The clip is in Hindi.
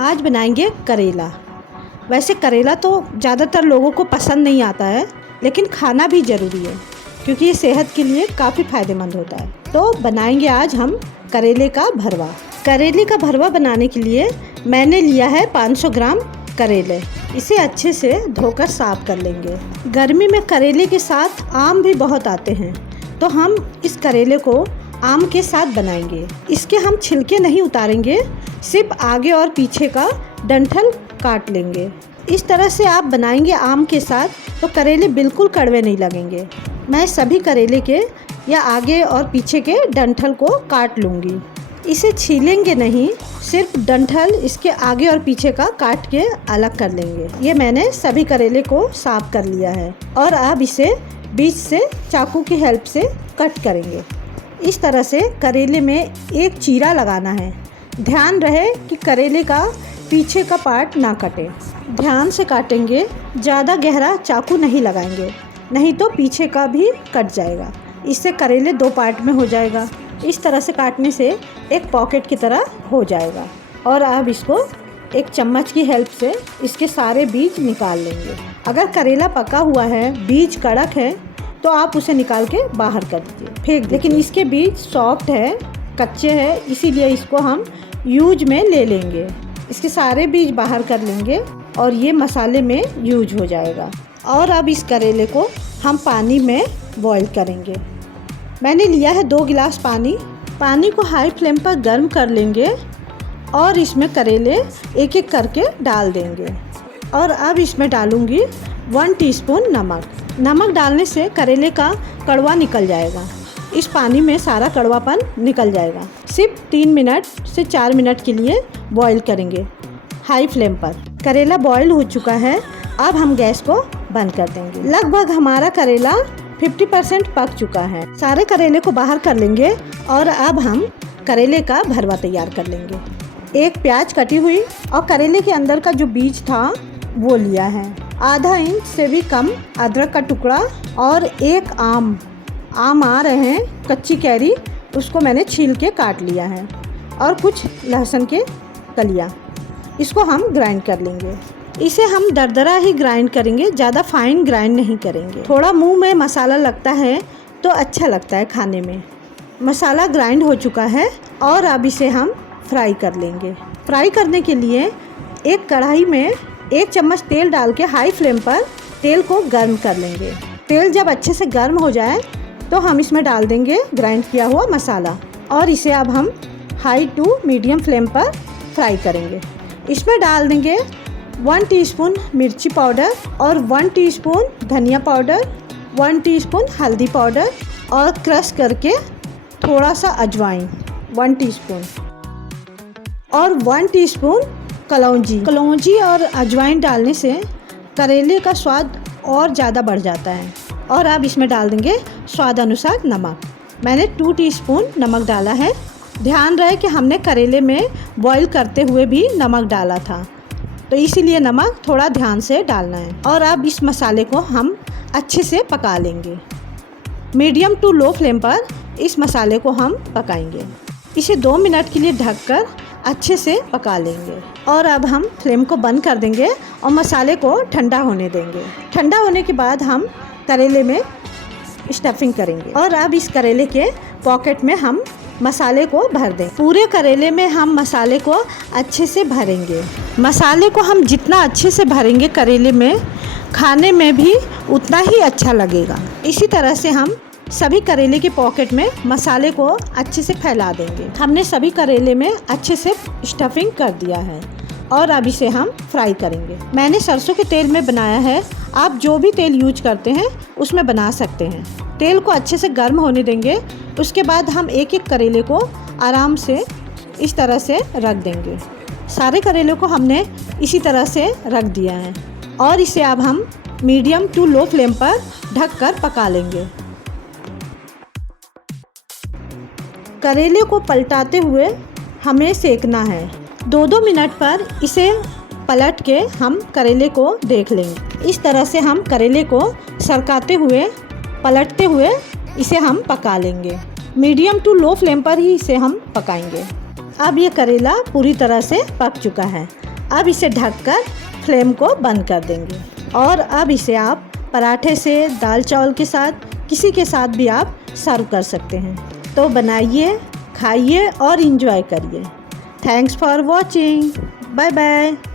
आज बनाएंगे करेला। वैसे करेला तो ज़्यादातर लोगों को पसंद नहीं आता है, लेकिन खाना भी ज़रूरी है क्योंकि ये सेहत के लिए काफ़ी फ़ायदेमंद होता है। तो बनाएंगे आज हम करेले का भरवा। करेले का भरवा बनाने के लिए मैंने लिया है 500 ग्राम करेले। इसे अच्छे से धोकर साफ़ कर लेंगे। गर्मी में करेले के साथ आम भी बहुत आते हैं, तो हम इस करेले को आम के साथ बनाएंगे। इसके हम छिलके नहीं उतारेंगे, सिर्फ आगे और पीछे का डंठल काट लेंगे। इस तरह से आप बनाएंगे आम के साथ तो करेले बिल्कुल कड़वे नहीं लगेंगे। मैं सभी करेले के या आगे और पीछे के डंठल को काट लूँगी। इसे छीलेंगे नहीं, सिर्फ डंठल इसके आगे और पीछे का काट के अलग कर लेंगे। ये मैंने सभी करेले को साफ कर लिया है और अब इसे बीच से चाकू की हेल्प से कट करेंगे। इस तरह से करेले में एक चीरा लगाना है। ध्यान रहे कि करेले का पीछे का पार्ट ना कटे। ध्यान से काटेंगे, ज़्यादा गहरा चाकू नहीं लगाएंगे, नहीं तो पीछे का भी कट जाएगा। इससे करेले 2 पार्ट में हो जाएगा। इस तरह से काटने से एक पॉकेट की तरह हो जाएगा। और अब इसको एक चम्मच की हेल्प से इसके सारे बीज निकाल लेंगे। अगर करेला पका हुआ है, बीज कड़क है, तो आप उसे निकाल के बाहर कर दीजिए, फेंक दीजिए। लेकिन इसके बीज सॉफ्ट है, कच्चे हैं, इसीलिए इसको हम यूज में ले लेंगे। इसके सारे बीज बाहर कर लेंगे और ये मसाले में यूज हो जाएगा। और अब इस करेले को हम पानी में बॉईल करेंगे। मैंने लिया है 2 गिलास पानी। पानी को हाई फ्लेम पर गर्म कर लेंगे और इसमें करेले एक एक करके डाल देंगे। और अब इसमें डालूंगी 1 टीस्पून नमक। नमक डालने से करेले का कड़वा निकल जाएगा। इस पानी में सारा कड़वापन निकल जाएगा। सिर्फ 3 मिनट से 4 मिनट के लिए बॉईल करेंगे हाई फ्लेम पर। करेला बॉईल हो चुका है, अब हम गैस को बंद कर देंगे। लगभग हमारा करेला 50% पक चुका है। सारे करेले को बाहर कर लेंगे और अब हम करेले का भरवा तैयार कर लेंगे। एक प्याज कटी हुई और करेले के अंदर का जो बीज था वो लिया है। आधा इंच से भी कम अदरक का टुकड़ा और एक आम आ रहे हैं, कच्ची कैरी, उसको मैंने छील के काट लिया है। और कुछ लहसुन के कलियाँ, इसको हम ग्राइंड कर लेंगे। इसे हम दरदरा ही ग्राइंड करेंगे, ज़्यादा फाइन ग्राइंड नहीं करेंगे। थोड़ा मुंह में मसाला लगता है तो अच्छा लगता है खाने में। मसाला ग्राइंड हो चुका है और अब इसे हम फ्राई कर लेंगे। फ्राई करने के लिए एक कढ़ाई में 1 चम्मच तेल डाल के हाई फ्लेम पर तेल को गर्म कर लेंगे। तेल जब अच्छे से गर्म हो जाए तो हम इसमें डाल देंगे ग्राइंड किया हुआ मसाला और इसे अब हम हाई टू मीडियम फ्लेम पर फ्राई करेंगे। इसमें डाल देंगे 1 टीस्पून मिर्ची पाउडर और 1 टीस्पून धनिया पाउडर, 1 टीस्पून हल्दी पाउडर और क्रश करके थोड़ा सा अजवाइन 1 टीस्पून और 1 टीस्पून कलौंजी और अजवाइन डालने से करेले का स्वाद और ज़्यादा बढ़ जाता है। और अब इसमें डाल देंगे स्वाद अनुसार नमक। मैंने 2 टीस्पून नमक डाला है। ध्यान रहे कि हमने करेले में बॉईल करते हुए भी नमक डाला था, तो इसीलिए नमक थोड़ा ध्यान से डालना है। और अब इस मसाले को हम अच्छे से पका लेंगे। मीडियम टू लो फ्लेम पर इस मसाले को हम पकाएंगे। इसे 2 मिनट के लिए ढककर अच्छे से पका लेंगे। और अब हम फ्लेम को बंद कर देंगे और मसाले को ठंडा होने देंगे। ठंडा होने के बाद हम करेले में स्टफिंग करेंगे। और अब इस करेले के पॉकेट में हम मसाले को भर दें। पूरे करेले में हम मसाले को अच्छे से भरेंगे। मसाले को हम जितना अच्छे से भरेंगे करेले में, खाने में भी उतना ही अच्छा लगेगा। इसी तरह से हम सभी करेले के पॉकेट में मसाले को अच्छे से फैला देंगे। हमने सभी करेले में अच्छे से स्टफिंग कर दिया है और अब इसे हम फ्राई करेंगे। मैंने सरसों के तेल में बनाया है, आप जो भी तेल यूज करते हैं उसमें बना सकते हैं। तेल को अच्छे से गर्म होने देंगे। उसके बाद हम एक एक करेले को आराम से इस तरह से रख देंगे। सारे करेले को हमने इसी तरह से रख दिया है और इसे अब हम मीडियम टू लो फ्लेम पर ढककर पका लेंगे। करेले को पलटाते हुए हमें सेकना है। 2-2 मिनट पर इसे पलट के हम करेले को देख लेंगे। इस तरह से हम करेले को सरकाते हुए, पलटते हुए इसे हम पका लेंगे। मीडियम टू लो फ्लेम पर ही इसे हम पकाएंगे। अब ये करेला पूरी तरह से पक चुका है। अब इसे ढककर फ्लेम को बंद कर देंगे और अब इसे आप पराठे से, दाल चावल के साथ, किसी के साथ भी आप सर्व कर सकते हैं। तो बनाइए, खाइए और एंजॉय करिए। Thanks for watching. Bye bye.